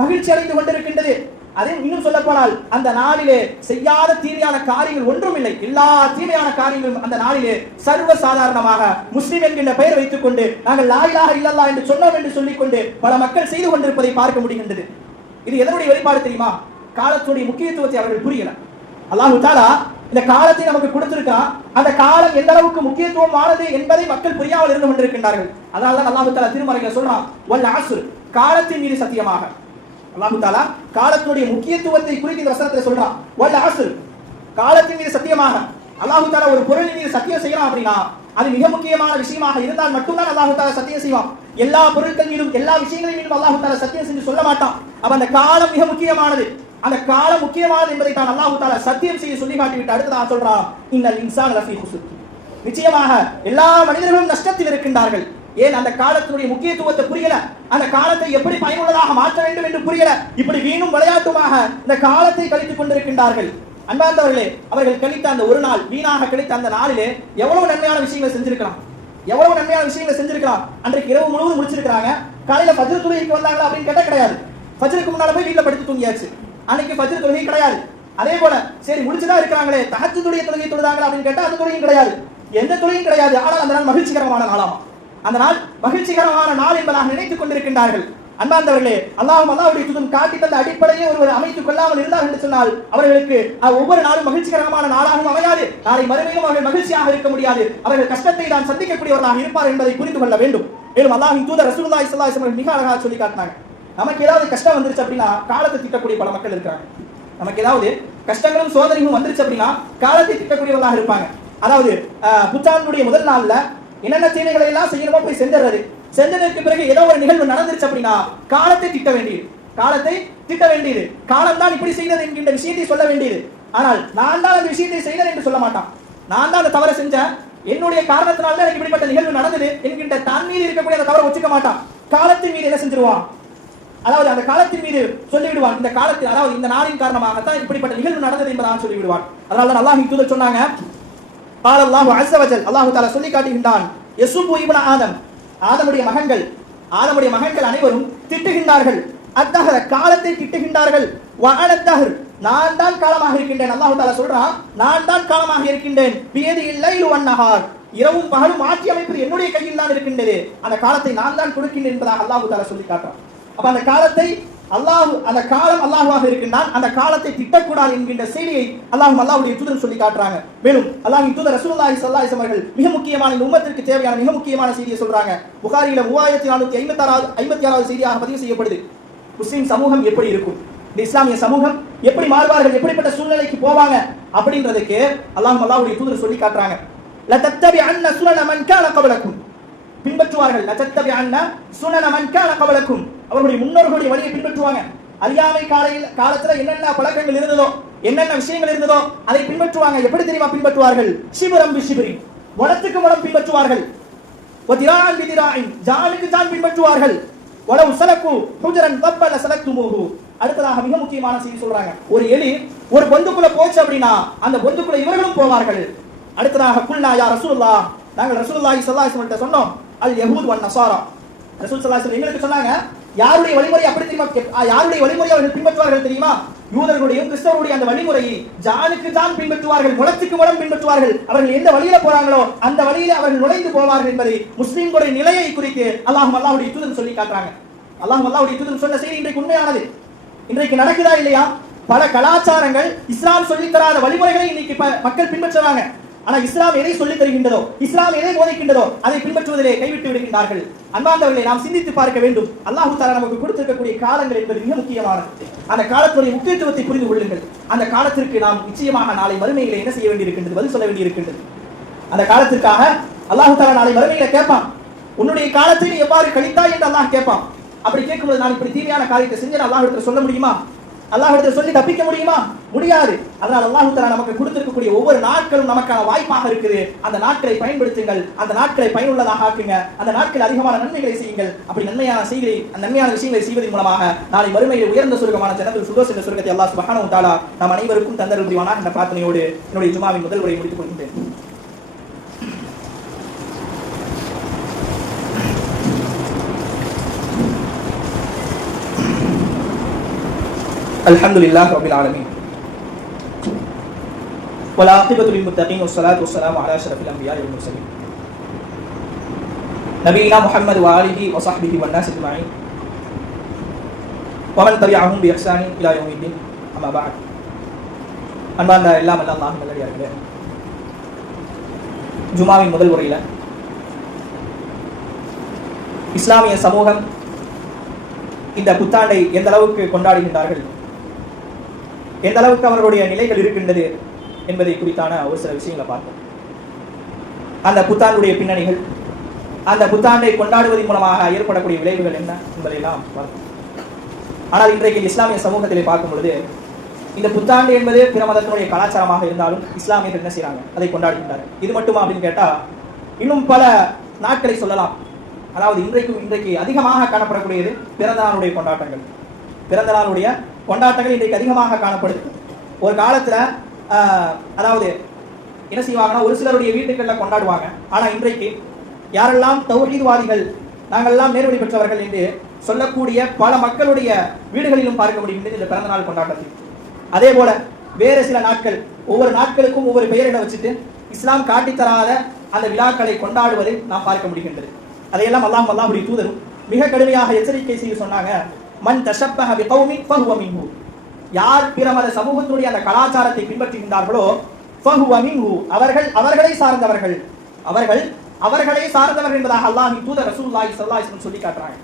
மகிழ்ச்சி அடைந்து கொண்டிருக்கின்றது. அதே இன்னும் சொல்ல போனால் அந்த நாளிலே செய்யாத தீமையான காரியங்கள் ஒன்றும் இல்லை. எல்லா தீமையான காரியங்களும் அந்த நாளிலே சர்வ சாதாரணமாக முஸ்லிம் என்கின்ற பெயர் வைத்துக் கொண்டு நாங்கள் லா இலாஹ இல்லல்லாஹ் என்று சொன்னோம் என்று சொல்லிக் கொண்டு பல மக்கள் செய்து கொண்டிருப்பதை பார்க்க முடிகின்றது. இது எதனுடைய வெளிப்பாடு தெரியுமா? காலத்துடைய முக்கியத்துவத்தை அவர்கள் புரியல. அல்லாஹ் தஆலா இந்த காலத்தை நமக்கு கொடுத்திருக்கான். அந்த காலம் எந்த அளவுக்கு முக்கியத்துவமானது என்பதை மக்கள் புரியாமல் இருந்து கொண்டிருக்கின்றார்கள். அதனால தான் அல்லாஹ் தஆலா திருமறையில சொல்றான், வல் அஸ்ர், காலத்தின் மீது சத்தியமாக. அல்லாஹ் தஆலா காலத்துடைய முக்கியத்துவத்தை குறித்து இந்த வசனத்தில் சொல்றான். வல் அஸ்ர், காலத்தின் மீது சத்தியமாக. அல்லாஹ் தஆலா ஒரு பொருளின் மீது சத்தியம் செய்யறான் அப்படின்னா அது மிக முக்கியமான விஷயமாக இருந்தால் மட்டும்தான் அல்லாஹ் தஆலா சத்தியம் செய்வான். எல்லா பொருட்கள் மீதும் எல்லா விஷயங்களின் மீதும் அல்லாஹ் தஆலா சத்தியம் செஞ்சு சொல்ல மாட்டான். அப்ப அந்த காலம் மிக முக்கியமானது, அந்த காலம் முக்கியமானது என்பதை தான் அல்லாஹ் தஆலா சத்தியம் செய்து சொல்லி காட்டிவிட்டு அடுத்து சொல்றான், இன்னல் இன்சான லஃபீ குஸ்ர், நிச்சயமாக எல்லா மனிதர்களும் நஷ்டத்தில் இருக்கின்றார்கள். ஏன்? அந்த காலத்துடைய முக்கியத்துவத்தை புரியல, அந்த காலத்தை எப்படி பயனுள்ளதாக மாற்ற வேண்டும் என்று புரியல. இப்படி வீணும் விளையாட்டுமாக இந்த காலத்தை கழித்துக் கொண்டிருக்கின்றார்கள். அன்பார்ந்தவர்களே, அவர்கள் கழித்த அந்த ஒரு நாள், வீணாக கழித்த அந்த நாளிலே எவ்வளவு நன்மையான விஷயங்களை செஞ்சிருக்கலாம், எவ்வளவு நன்மையான விஷயங்களை செஞ்சிருக்கலாம். அன்றைக்கு இரவு முழுவதும் முடிச்சிருக்காங்க. காலையில ஃபஜ்ர் தொழுகைக்கு வந்தாங்களா அப்படின்னு கேட்டா கிடையாது. ஃபஜ்ருக்கு முன்னால போய் வீட்டுல படுத்து தூங்கியாச்சு. அன்னைக்கு ஃபஜ்ர் தொழுகை கிடையாது. அதே போல சரி முடிச்சுதான் இருக்காங்களே, தஹஜ்ஜுடைய தொழுகை தொழுதாங்களா அப்படின்னு கேட்டா அந்த தொழுகையும் கிடையாது, எந்த தொழுகையும் கிடையாது. ஆனால் அந்த நாள் மகிழ்ச்சிகரமான நாளாமா, அந்த நாள் மகிழ்ச்சிகரமான நாள் என்பதாக நினைத்துக் கொண்டிருக்கின்றார்கள். அன்பார்ந்தவர்களே, அல்லாஹ்வுடைய தூதன் காட்டி தந்த அடிப்படையை ஒருவர் அமைத்துக் கொள்ளாமல் இருந்தார் என்று சொன்னால் அவர்களுக்கு ஒவ்வொரு நாளும் மகிழ்ச்சிகரமான நாளாகவும் அமையாது. நாளை மறுமையிலும் அவர்கள் மகிழ்ச்சியாக இருக்க முடியாது. அவர்கள் கஷ்டத்தை தான் சந்திக்கக்கூடியவர்களாக இருப்பார் என்பதை புரிந்து கொள்ள வேண்டும். மேலும் அல்லாஹ்வின் தூதர் ரசூலுல்லாஹி ஸல்லல்லாஹு அலைஹி வஸல்லம் மிக அழகாக சொல்லி காட்டினாங்க. நமக்கு ஏதாவது கஷ்டம் வந்துருச்சு அப்படின்னா காலத்தை திட்டக்கூடிய பல மக்கள் இருக்கிறாங்க. நமக்கு ஏதாவது கஷ்டங்களும் சோதனையும் வந்துருச்சு அப்படின்னா காலத்தை திட்டக்கூடியவர்களாக இருப்பாங்க. அதாவது புத்தாண்டுடைய முதல் நாள்ல என்னென்ன தீமைகளை எல்லாம் செய்யணுமோ போய் செஞ்சிடறது. செஞ்சதற்கு பிறகு ஏதோ ஒரு நிகழ்வு நடந்துருச்சு அப்படின்னா காலத்தை திட்ட வேண்டியது, காலத்தை திட்ட வேண்டியது. காலம் தான் இப்படி செய்தது என்கின்ற விஷயத்தை சொல்ல வேண்டியது. ஆனால் நான் தான் அந்த விஷயத்தை செய்தேன் என்று சொல்ல மாட்டான். நான் தான் அந்த தவறை செஞ்சேன், என்னுடைய காரணத்தினால தான் எனக்கு இப்படிப்பட்ட நிகழ்வு நடந்தது என்கின்ற தன் மீது இருக்கக்கூடிய அந்த தவறை வச்சுக்க மாட்டான். காலத்தின் மீது என்ன செஞ்சிருவான், அதாவது அந்த காலத்தின் மீது சொல்லிவிடுவான். இந்த காலத்தில், அதாவது இந்த நாளின் காரணமாகத்தான் இப்படிப்பட்ட நிகழ்வு நடந்தது என்பதாக சொல்லிவிடுவான். அதனால தான் அல்லாஹ்வின் தூதர் சொன்னாங்க, قال الله عز وجل, அல்லாஹ் தஆலா சொல்லி காட்டுகின்றான், யசுபு இப்னு ஆதம், ஆதமுடைய மகன்கள் அனைவரும் திட்டுகின்றார்கள். அத்தஹர, காலத்தை திட்டுகின்றார்கள். வஅனத்தஹர், நான் தான் காலமாக இருக்கின்றேன். அல்லாஹ் தஆலா சொல்றான், நான் தான் காலமாக இருக்கின்றேன். பியதில் லைலு வன்னஹார், இரவும் பகலும் மாற்றி அமைப்பது என்னுடைய கையில் தான் இருக்கின்றது. அந்த காலத்தை நான் தான் கொடுக்கின்றேன் என்பதாக அல்லாஹ் தஆலா சொல்லி காட்டுறான். அப்ப அந்த காலத்தை அந்த காலம் அல்லாஹ்வாக இருக்கின்றான். அந்த காலத்தை திட்டக்கூடாது என்கின்ற செய்தியை அல்லாஹ்வுடைய தூதர் சொல்லி காட்டுறாங்க. மேலும் அல்லாஹ்வின் தூதர் ரசூலுல்லாஹி ஸல்லல்லாஹு அலைஹி வஸல்லம் அவர்கள் மிக முக்கியமான இந்த உம்மத்திற்கு தேவையான மிக முக்கியமான செய்தியை சொல்றாங்க. புகாரியில 3456வது செய்தியாக பதிவு செய்யப்படுது. முஸ்லிம் சமூகம் எப்படி இருக்கும், இந்த இஸ்லாமிய சமூகம் எப்படி மாறுவார்கள், எப்படிப்பட்ட சூழ்நிலைக்கு போவாங்க அப்படின்றதுக்கு அல்லாஹ்வுடைய தூதர் சொல்லி காட்டுறாங்க. ல தத்தபிஅன்ன சுனன மன் கான கப்லக்கும், பின்பற்றுவார்கள். ல தத்தபிஅன்ன சுனன மன் கான கப்லக்கும், அவர்களுடைய முன்னோர்களுடைய வழியை பின்பற்றுவாங்க. அறியாமை காலத்துல என்னென்ன பழக்கங்கள் இருந்ததோ, என்னென்ன விஷயங்கள் இருந்ததோ அதை பின்பற்றுவாங்க. எப்படி தெரியுமா பின்பற்றுவார்கள்? ஷிபரம் பிஷிபரி, வலத்துக்கு வலம் பின்பற்றுவார்கள். வதிரான் பிதிரான், ஜானுக்கு ஜான் பின்பற்றுவார்கள். வலவு சலக்கு ஹுஜரன் தப்பல சலக்துமுஹு. அடுத்ததாக மிக முக்கியமான செய்தி சொல்றாங்க. ஒரு எலி ஒரு பொந்துக்குள்ள போச்சு அப்படின்னா அந்த பொந்துக்குள்ள இவர்களும் போவார்கள். அடுத்ததாக குல்னா யா ரசூலுல்லாஹ், நாங்கள் ரசூலுல்லாஹி ஸல்லல்லாஹு அலைஹி வஸல்லம் சொன்னோம், அல் யஹூத் வன் நஸாரா, ரசூல் ஸல்லல்லாஹு அலைஹி வஸல்லம் எங்களுக்கு சொன்னாங்க, யாருடைய வழிமுறை அப்படி தெரியுமா, யாருடைய வழிமுறை அவர்கள் பின்பற்றுவார்கள் தெரியுமா? யூதர்களுடையும் கிறிஸ்தவருடைய அந்த வழிமுறையை ஜானுக்கு ஜான் பின்பற்றுவார்கள், முளத்துக்கு முளம் பின்பற்றுவார்கள். அவர்கள் எந்த வழியில போறாங்களோ அந்த வழியில அவர்கள் நுழைந்து போவார்கள் என்பதை முஸ்லிம்களுடைய நிலையை குறித்து அல்லாஹ்வுடைய தூதர் சொல்லி காட்டுறாங்க. அல்லாஹ்வுடைய தூதர் சொன்ன செய்தி இன்றைக்கு உண்மையானது. இன்றைக்கு நடக்குதா இல்லையா? பல கலாச்சாரங்கள், இஸ்லாம் சொல்லி தராத வழிமுறைகளை இன்னைக்கு மக்கள் பின்பற்றுறாங்க. ஆனா இஸ்லாம் எதை சொல்லி தருகின்றதோ, இஸ்லாம் எதை போதிக்கின்றதோ அதை பின்பற்றுவதிலே கைவிட்டு விடுகின்றார்கள். அன்பார்ந்தவர்களை, நாம் சிந்தித்து பார்க்க வேண்டும். அல்லாஹ் தஆலா நமக்கு கொடுத்திருக்கக்கூடிய காலங்கள் என்பது மிக முக்கியமானது. அந்த காலத்துடைய முக்கியத்துவத்தை புரிந்து கொள்ளுங்கள். அந்த காலத்திற்கு நாம் நிச்சயமாக நாளை மறுமையிலே என்ன செய்ய வேண்டியிருக்கின்றது, பதில் சொல்ல வேண்டியிருக்கின்றது. அந்த காலத்திற்காக அல்லாஹ் தஆலா நாளை மறுமையில கேட்பான், உன்னுடைய காலத்தை நீ எவ்வாறு கழித்தாய் என்று அல்லாஹ் கேட்பான். அப்படி கேட்கும்போது நான் இப்படி தீமையான காரியத்தை செஞ்சேன் அல்லாஹ்விடத்தில் சொல்ல முடியுமா? அல்லாஹ்விடத்தில் சொல்லி தப்பிக்க முடியுமா? முடியாது. அதனால் அல்லாஹ் தஆலா நமக்கு கொடுத்திருக்கக்கூடிய ஒவ்வொரு நாட்களும் நமக்கான வாய்ப்பாக இருக்குது. அந்த நாட்களை பயன்படுத்துங்கள், அந்த நாட்களை பயனுள்ளதாக ஆக்குங்க, அந்த நாட்களில் அதிகமான நன்மைகளை செய்யுங்கள். அப்படி நன்மையான விஷயங்களை செய்வதன் மூலமாக நாளை மறுமையில் உயர்ந்த சுருக்கமான ஜன்னத்துல் ஃபிர்தௌஸ் என்ற சுருக்கத்தை அல்லாஹ் சுப்ஹானஹு வ தஆலா நாம் அனைவருக்கும் தந்தருள் புரிவானாக என்ற பிரார்த்தனையோடு என்னுடைய ஜுமாவின் முதல் உரையை முடித்துக் கொள்கின்றேன். அல்ஹம்துலில்லாஹி ரப்பில் ஆலமீன் வல் ஆகிபத்து லில் முத்தகீன் வஸ்ஸலாத்து வஸ்ஸலாமு அலா அஷ்ரஃபில் அன்பியாஇ வல் முர்சலீன் நபியினா முஹம்மது வ ஆலிஹி வ ஸஹ்பிஹி வன் நாஸ் அஜ்மஈன் வ மன் தபிஅஹும் பி இஹ்சானின் இலா யௌமிddin. அம்மா பஅத். அன்பார்ந்த எல்லாம் அல்லாஹ்வின் நல்லடியார்களே, ஜுமாவின் முதல் உரையில இஸ்லாமிய சமூகம் இந்த புத்தாண்டை எந்த அளவுக்கு கொண்டாடுகின்றார்கள், எந்த அளவுக்கு அவர்களுடைய நிலைகள் இருக்கின்றது என்பதை குறித்தான ஒரு சில விஷயங்களை பார்த்தோம். அந்த புத்தாண்டுடைய பின்னணிகள், அந்த புத்தாண்டை கொண்டாடுவதன் மூலமாக ஏற்படக்கூடிய விளைவுகள் என்ன என்பதையெல்லாம் பார்த்தோம். ஆனால் இன்றைக்கு இஸ்லாமிய சமூகத்திலே பார்க்கும் பொழுது இந்த புத்தாண்டு என்பது பிற மதத்தினுடைய கலாச்சாரமாக இருந்தாலும் இஸ்லாமியர்கள் என்ன செய்யறாங்க, அதை கொண்டாடுகின்றார்கள். இது மட்டுமா அப்படின்னு கேட்டா இன்னும் பல நாட்களை சொல்லலாம். அதாவது இன்றைக்கு அதிகமாக காணப்படக்கூடியது பிறந்த நாளுடைய கொண்டாட்டங்கள். பிறந்த நாளுடைய கொண்டாட்டங்கள் இன்றைக்கு அதிகமாக காணப்படுது. ஒரு காலத்துல அதாவது என்ன செய்வாங்கன்னா ஒரு சிலருடைய வீட்டுகளில் கொண்டாடுவாங்க. ஆனா இன்றைக்கு யாரெல்லாம் தௌஹீத்வாதிகள், நாங்கள்லாம் நேர்வழி பெற்றவர்கள் என்று சொல்லக்கூடிய பல மக்களுடைய வீடுகளிலும் பார்க்க முடிகின்றது இந்த பிறந்த நாள் கொண்டாட்டத்தில். அதே போல வேறு சில நாட்கள், ஒவ்வொரு நாட்களுக்கும் ஒவ்வொரு பெயரிட வச்சுட்டு இஸ்லாம் காட்டித்தராத அந்த விழாக்களை கொண்டாடுவதை நாம் பார்க்க முடிகின்றது. அதையெல்லாம் அல்லாஹ்வுடைய தூதரும் மிக கடுமையாக எச்சரிக்கை செய்து சொன்னாங்க. மன் தஷப்பஹ பிகௌமின் ஃபஹுவ மின்ஹு. யார் பிற மத சமூகத்துடைய அந்த கலாச்சாரத்தை பின்பற்றுகின்றார்களோ ஃபஹுவ மின்ஹு, அவர்களை சார்ந்தவர்கள், அவர்களை சார்ந்தவர்கள் என்பதாக அல்லாஹ்வின் தூதர் ரசூலுல்லாஹி ஸல்லல்லாஹு அலைஹி வஸல்லம் சொல்லி காட்டுறாங்க.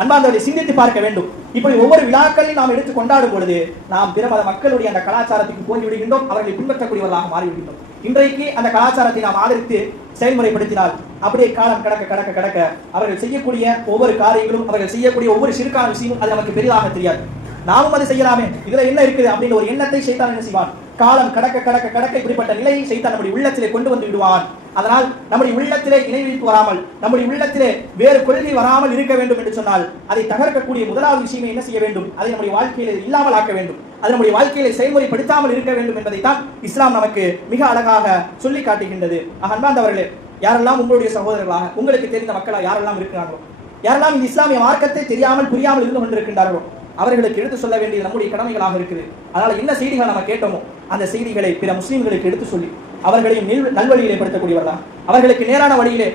அன்பார்ந்தவர்களை சிந்தித்து பார்க்க வேண்டும். இப்படி ஒவ்வொரு விழாக்களையும் நாம் எடுத்து கொண்டாடும் பொழுது நாம் பிற மத மக்களுடைய அந்த கலாச்சாரத்துக்கு போய்விடுகின்றோம், அவர்களை பின்பற்றக்கூடியவர்களாக மாறிவிடுகின்றோம். இன்றைக்கு அந்த கலாச்சாரத்தை நாம் ஆதரித்து செயல்முறைப்படுத்தினால் அப்படியே காலம் கடக்க அவர்கள் செய்யக்கூடிய ஒவ்வொரு காரியங்களும், அவர்கள் செய்யக்கூடிய ஒவ்வொரு சிறுக்கான விஷயமும் அது நமக்கு பெரிதாக தெரியாது. நாமும் அது செய்யலாமே, இதுல என்ன இருக்குது அப்படின்ற ஒரு எண்ணத்தை ஷைத்தான் என்ன செய்வான், காலம் கடக்க இப்படிப்பட்ட நிலையை ஷைத்தான் நம்முடைய உள்ளத்திலே கொண்டு வந்து விடுவான். அதனால் நம்முடைய உள்ளத்திலே இணைவிப்பு வராமல், நம்முடைய உள்ளத்திலே வேறு கொள்கை வராமல் இருக்க வேண்டும் என்று சொன்னால் அதை தகர்க்கக்கூடிய முதலாவது விஷயமே என்ன செய்ய வேண்டும், அதை நம்முடைய வாழ்க்கையில இல்லாமல் ஆக்க வேண்டும், அது நம்முடைய வாழ்க்கையில செயல்முறைப்படுத்தாமல் இருக்க வேண்டும் என்பதைத்தான் இஸ்லாம் நமக்கு மிக அழகாக சொல்லி காட்டுகின்றது. அன்பார்ந்தவர்களே, யாரெல்லாம் உங்களுடைய சகோதரர்களாக உங்களுக்கு தெரிந்த மக்களாக யாரெல்லாம் இருக்கிறார்களோ, யாரெல்லாம் இந்த இஸ்லாமிய மார்க்கத்தை தெரியாமல் புரியாமல் இருந்து கொண்டிருக்கின்றார்களோ அவர்களுக்கு எடுத்து சொல்ல வேண்டியது நம்முடைய கடமைகளாக இருக்குது. அதனால என்ன செய்திகளை நம்ம கேட்டோமோ அந்த செய்திகளை பிற முஸ்லீம்களுக்கு எடுத்து சொல்லி அவர்களையும் நல்வழியிலே படுத்தக்கூடியவர்களா, அவர்களுக்கு நேரான வழியிலே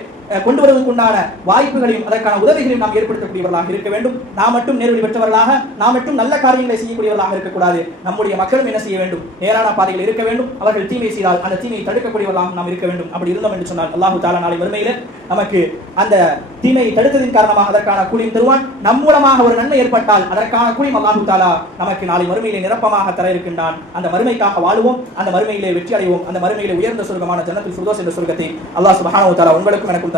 கொண்டு வருவதற்குண்டான வாய்ப்புகளையும் அதற்கான உதவிகளையும் நாம் ஏற்படுத்தக்கூடியவர்களாக இருக்க வேண்டும். நாம் மட்டும் நேர்வழி பெற்றவர்களாக, நாம் மட்டும் நல்ல காரியங்களை செய்யக்கூடியவர்களாக இருக்கக்கூடாது. நம்முடைய மக்களும் என்ன செய்ய வேண்டும், நேரான பாதையில் இருக்க வேண்டும். அவர்கள் தீமை செய்தால் அந்த தீமையை தடுக்கக்கூடியவர்களாக நாம் இருக்க வேண்டும். அப்படி இருந்தோம் என்று சொன்னால் அல்லாஹு தஆலா நாளை மறுமையிலே நமக்கு அந்த தீமையை தடுத்ததின் காரணமாக அதற்கான கூலியும் தருவான். நம் மூலமாக ஒரு நன்மை ஏற்பட்டால் அதற்கான கூலியும் அல்லாஹு தஆலா நமக்கு நாளை மறுமையிலே நிரப்பமாக தர இருக்கின்றான். அந்த மறுமைக்காக வாழுவோம், அந்த மறுமையிலே வெற்றி அடைவோம், அந்த மறுமையிலே உயர்ந்த சொர்க்கமான ஜன்னத்துல் ஃபிர்தௌஸ் என்ற சொர்க்கத்தை அல்லாஹ் சுப்ஹானஹு வ தஆலா உங்களுக்கும் எனக்கும்